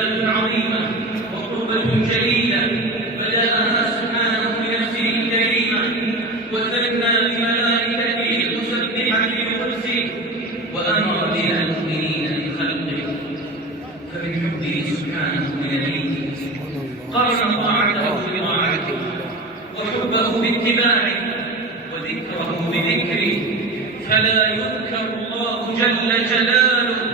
رسالة عظيمة وقربة جليلة بدأها سبحانه بنفسه الكريمة وثنى بملائكته المسبحة بقدسه وأمر بها المؤمنين بخلقه. فمن حبه سبحانه لنبيه قرن طاعته بطاعته وحبه باتباعه وذكره بذكره، فلا يذكر الله جل جلاله